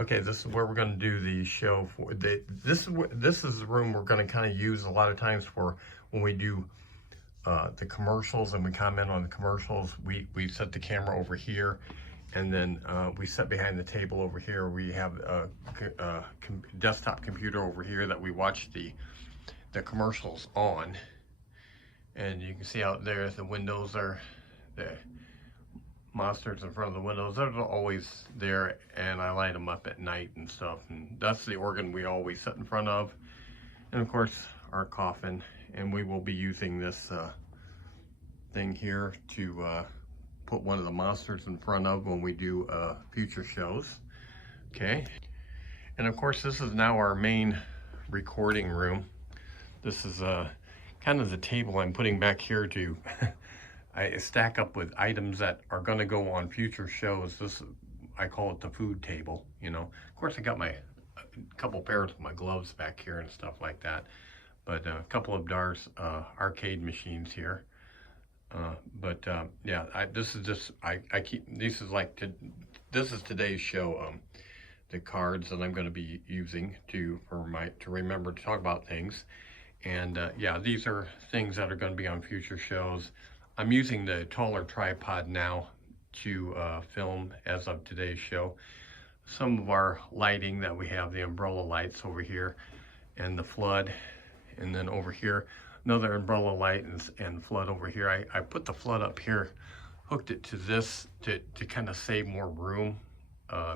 Okay, this is where we're going to do the show for. This is the room we're going to kind of use a lot of times for when we do the commercials and we comment on the commercials. We set the camera over here, and then we set behind the table over here. We have a desktop computer over here that we watch the commercials on. And you can see out there the windows are the monsters in front of the windows. They're always there, and I light them up at night and stuff. And that's the organ we always sit in front of. And of course, our coffin. And we will be using this thing here to put one of the monsters in front of when we do future shows. Okay. And of course, this is now our main recording room. This is kind of the table I'm putting back here to I stack up with items that are going to go on future shows. I call it the food table, you know. Of course, I got a couple pairs of my gloves back here and stuff like that. But a couple of Dollz arcade machines here. Yeah, this is just, I keep, this is today's show. The cards that I'm going to be using to remember to talk about things. And yeah, these are things that are going to be on future shows. I'm using the taller tripod now to film as of today's show. Some of our lighting that we have, the umbrella lights over here and the flood, and then over here another umbrella light and flood over here. I put the flood up here, hooked it to this to kind of save more room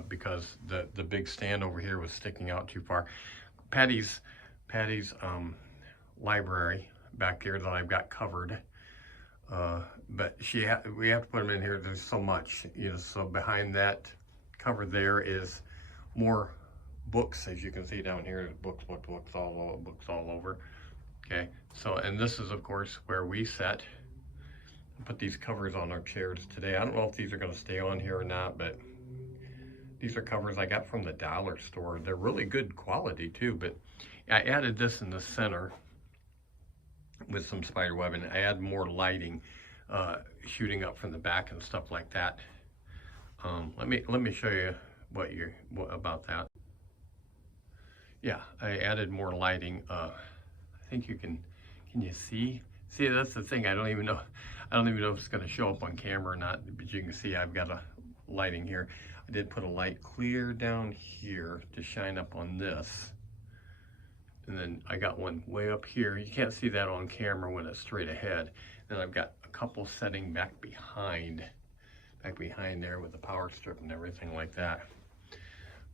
because the big stand over here was sticking out too far. Patty's library back here that I've got covered. But we have to put them in here. There's so much, you know. So behind that cover there is more books, as you can see down here. Books all over. Okay. So, and this is of course where we put these covers on our chairs today. I don't know if these are going to stay on here or not, but these are covers I got from the dollar store. They're really good quality too. But I added this in the center with some spider web, and I add more lighting shooting up from the back and stuff like that. Let me show you what about that. Yeah, I added more lighting. I think can you see that's the thing. I don't even know if it's going to show up on camera or not, but you can see I've got a lighting here. I did put a light clear down here to shine up on this. And then I got one way up here. You can't see that on camera when it's straight ahead. Then I've got a couple setting back behind there with the power strip and everything like that.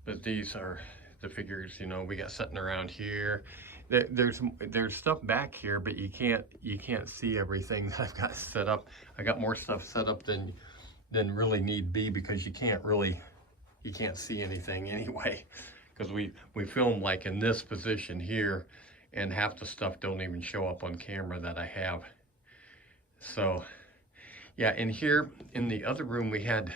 But these are the figures, you know, we got sitting around here. There's stuff back here, but you can't see everything that I've got set up. I got more stuff set up than really need be, because you can't see anything anyway. Because we film like in this position here, and half the stuff don't even show up on camera that I have. So yeah, in here in the other room we had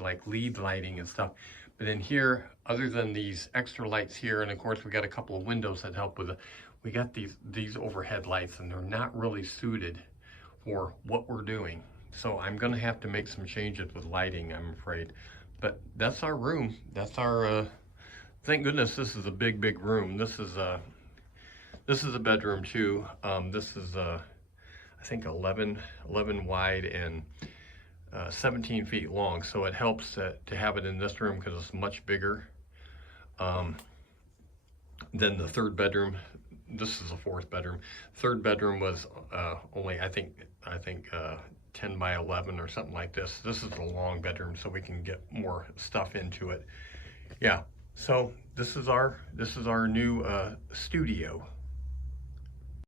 like lead lighting and stuff, but in here, other than these extra lights here, and of course we got a couple of windows that help with it, we got these overhead lights, and they're not really suited for what we're doing. So I'm gonna have to make some changes with lighting, I'm afraid. But that's our room. That's our thank goodness this is a big room. This is a bedroom too. This is I think 11 wide and 17 feet long. So it helps to have it in this room because it's much bigger than the third bedroom. This is the fourth bedroom. Third bedroom was only I think 10 by 11 or something like this. This is a long bedroom, so we can get more stuff into it. Yeah. So this is our new studio.